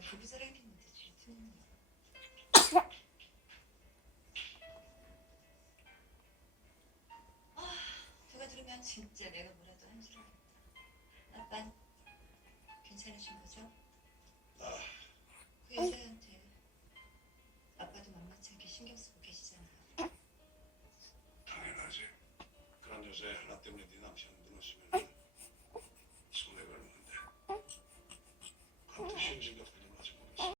내가 부부자랑했는데 질투는. 아, 누가 들으면 진짜 내가 뭐라도 한 줄 알았다. 아빤 괜찮으신 거죠?